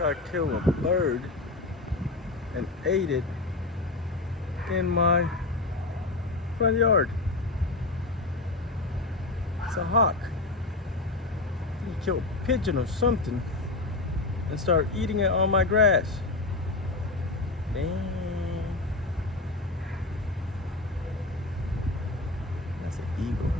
Try to kill a bird and ate it in my front yard. It's a hawk. He killed a pigeon or something and started eating it on my grass. Damn. That's an eagle.